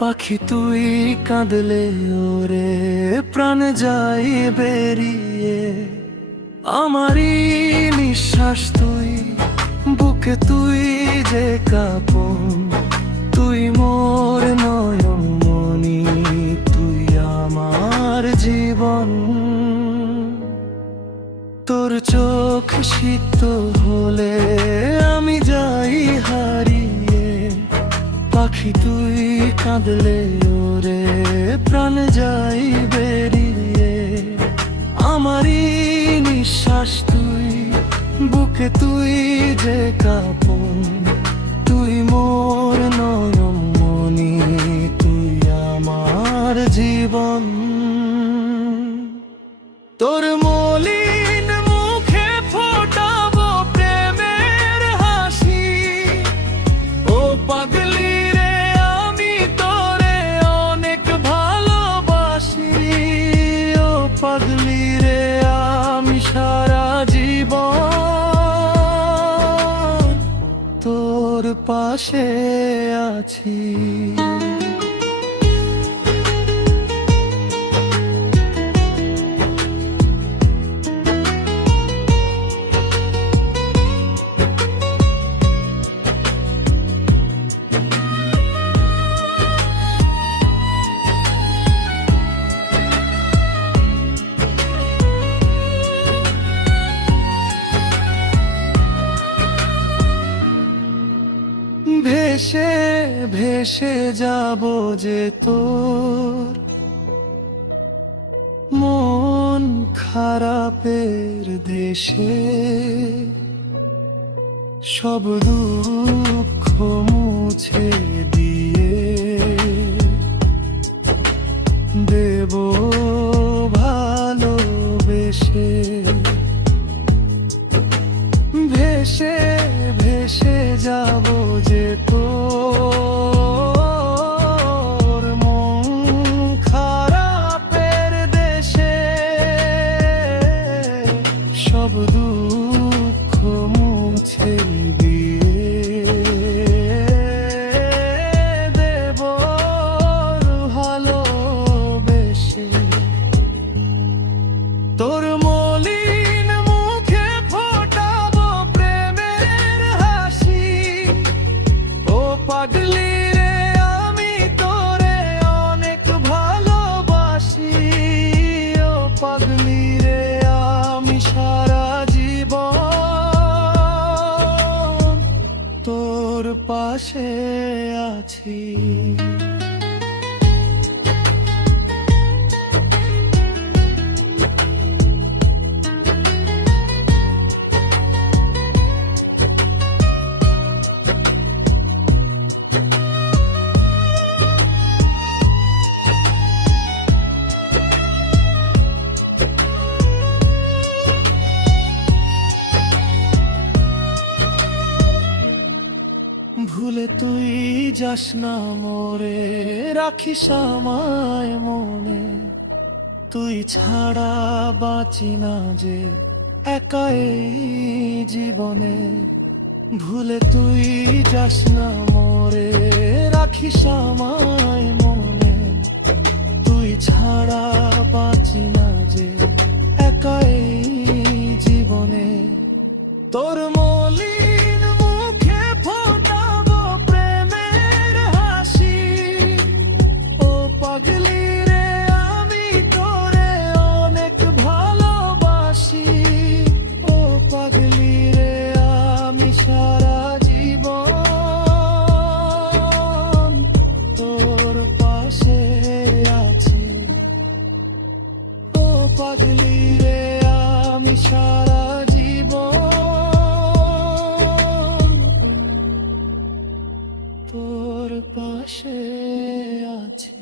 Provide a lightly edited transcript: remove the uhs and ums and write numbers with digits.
পাখি তুই কাঁদলে ওরে প্রাণ যায় বেরিয়ে, আমারই নিঃশ্বাস তুই, বুকে তুই যে কাঁপন, তুই মোর নয়নমণি, তুই আমার জীবন। তোর চোখ সিক্ত হলে আমি যাই হারিয়ে, পাখি তুই কাঁদলে ওরে প্রাণ যাই বেরিয়ে, আমারই নিঃশ্বাস তুই, বুকে তুই যে কাঁপন, তুই মোর নয়নমণি, তুই আমার জীবন। তোর মলিন মুখে ফোটাবো প্রেমের হাসি, ও পাগলি রে আমি তোরে অনেক ভালোবাসি, ও পাগলি রে আমি সারা জীবন তোর পাশে আছি। ভেসে ভেসে যাব যে তোর মন খারাপের দেশে, সব দুঃখ মুছে দিয়ে দেব ভালোবেসে। ভেসে ভেসে যাব যে তোর মন খারাপের দেশে, সব দুঃখ মুছে দিয়ে দেব ভালোবেসে। তোর মলিন মুখে ফোটাবো প্রেমের হাসি, ও পাগলি রে আমি তোরে অনেক ভালোবাসি, ও পাগলি রে আমি সারা জীবন তোর পাশে আছি। ভুলে তুই যাস না মোরে, রাখিস আমায় মনে, তুই ছাড়া বাঁচি না যে একা এই জীবনে। ভুলে তুই যাস না মোরে, রাখিস আমায় মনে, তুই ছাড়া বাঁচি না যে একা এই জীবনে। তোর মলিন মুখে ফোটাবো প্রেমের হাসি, ও পাগলি রে আমি তোরে অনেক ভালোবাসি, ও পাগলি রে আমি সারা জীবন তোর পাশে আছি, ও পাগলি রে আমি সারা জীবন তোর পাশে আছি।